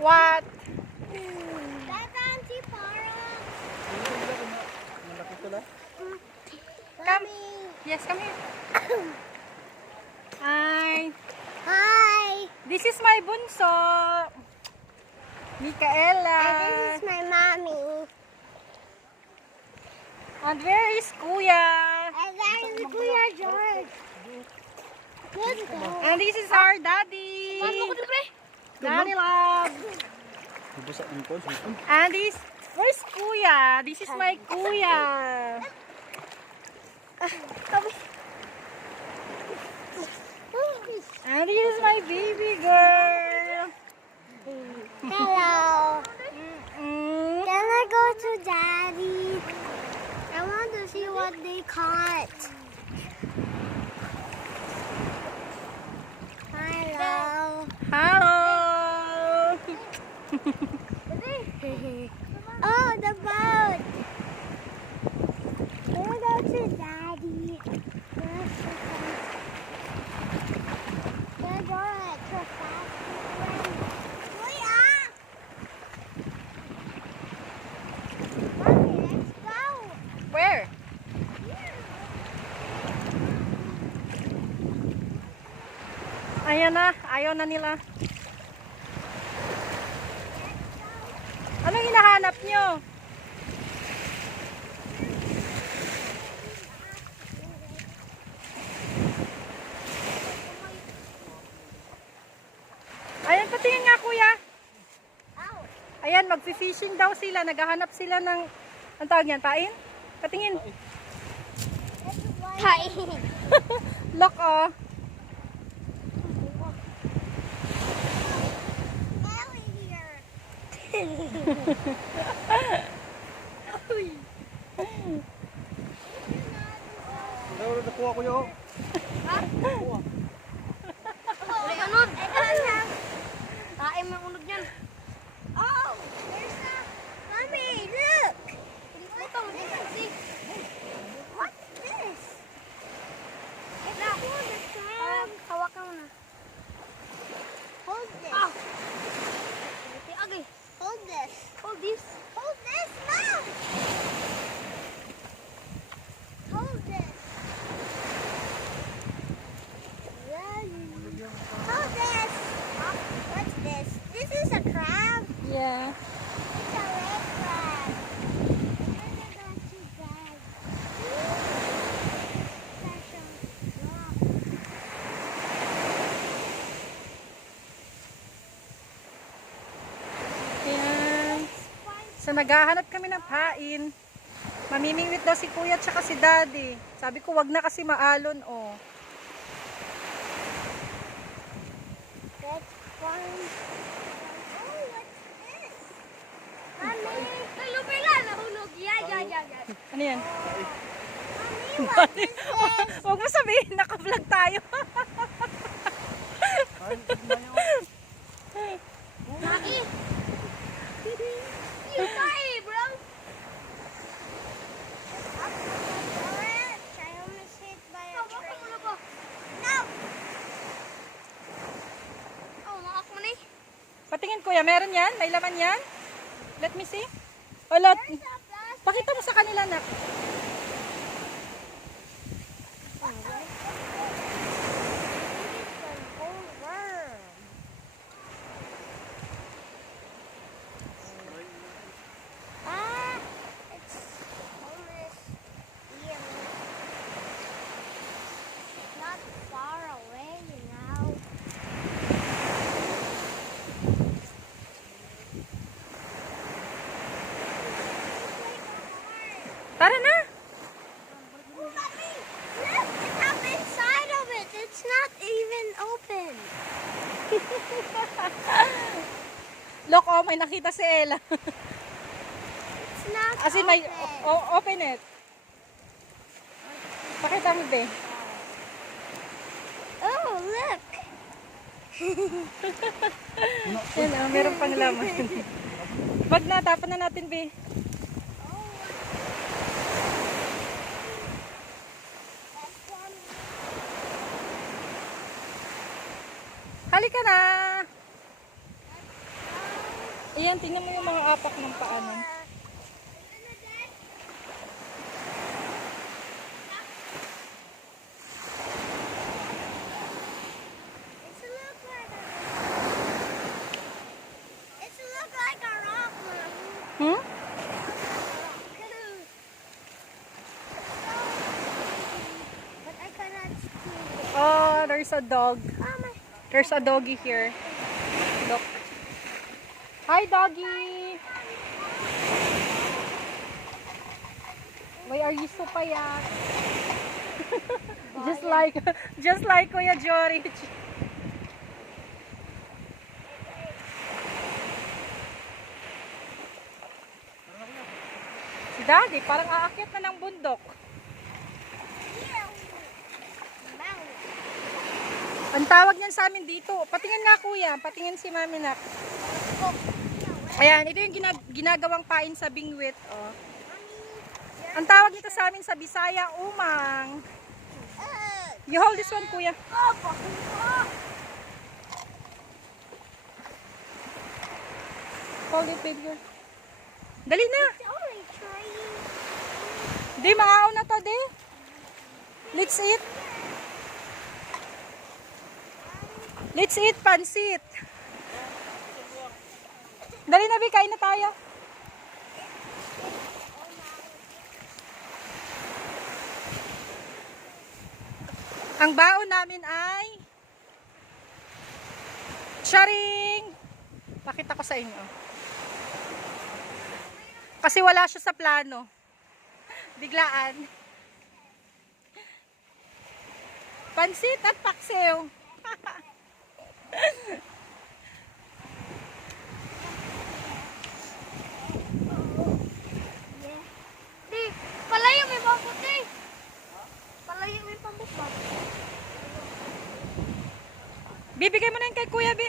What? That's Auntie Para. Malaki pala. Come. Mommy. Yes, come here. Hi. Hi. This is my bunso. Micaela. And this is my mommy. And where is Kuya? And that is Kuya George. Good girl. And this is our daddy. Daddy love. Bubasa ang call. And this, where's Kuya? This is my Kuya. And this is my baby girl. Hello. Mm-mm. Can I go to Daddy? I want to see what they caught. Hello. Hello. Oh, the boat. Can I go to Daddy? Can I go to a fast one? Mommy, let's go. Where? Ayan na, ayaw na nila. Anong hinahanap nyo? Ayan, patingin nga kuya. Oh. Ayan, magfi-fishing daw sila. Naghahanap sila ng, ang tawag yan, pain? Patingin. Hi. Look, oh. Ellie here. Nauro na kuha ko yun. Unod. Ay, may unod yan. Oh, there's a... Mommy, look. What's this? It's a crab. Hawakan mo na. Hold this. Hold this. Hold this. Hold this, Mom. Hold this. Hold this. What's this? This is a crab. Yeah. It's a red crab. And I got two bags. Special. Wow. Ayan. So, naghahanap kami ng pain. Mamimingwit daw si kuya at saka si daddy. Sabi ko, wag na kasi maalon, oh. That's fun. Oh, what's this? Mommy. Nahulog. Ano yan? Mommy, what is this? Huwag mo sabihin, naka-vlog tayo. Mommy. You sorry, bro. Orange. I almost hit by a tree. No. Oh, maak mo na. Patingin kuya, meron yan? May laman yan? Let me see. Wala. There's a plastic. Pakita mo sa kanila, nak. It's almost here. Not far away now. Tara na. Look, it's up inside of it. It's not even open. Look, oh, may nakita si Ella. It's not As in, may, open. open it. Pakita mo, be. Oh, look. Yan, oh, meron pang laman. Wag na, tapan na natin, be. That's one. Halika na. Ayan, tingnan mo yung mga apak ng paano. It's look like a rock, Mommy. Hmm? But I cannot see it. Oh, there's a dog. Oh my. There's a doggy here. Look. Hi, doggy. Why are you so payat? just like Kuya Jory. Si Daddy, parang aakyat na ng bundok. Ang tawag niyan sa amin dito. Patingin nga kuya, patingin si Mami Nak. Ayan, ito yung ginagawang pain sa bingwit. Oh. Ang tawag nito sa amin sa Bisaya, umang. You hold this one, kuya. Hold it, baby girl. Dali na. Di, maaon na to, di. Let's eat. Let's eat pansit. Dali na, Bi, kain na tayo. Ang baon namin ay charing. Pakita ko sa inyo. Kasi wala siya sa plano. Biglaan. Pansit at paksiw. Di, palayo may pambuti. Palayo may pambuti. Bibigay mo na yun kay Kuya, Bi.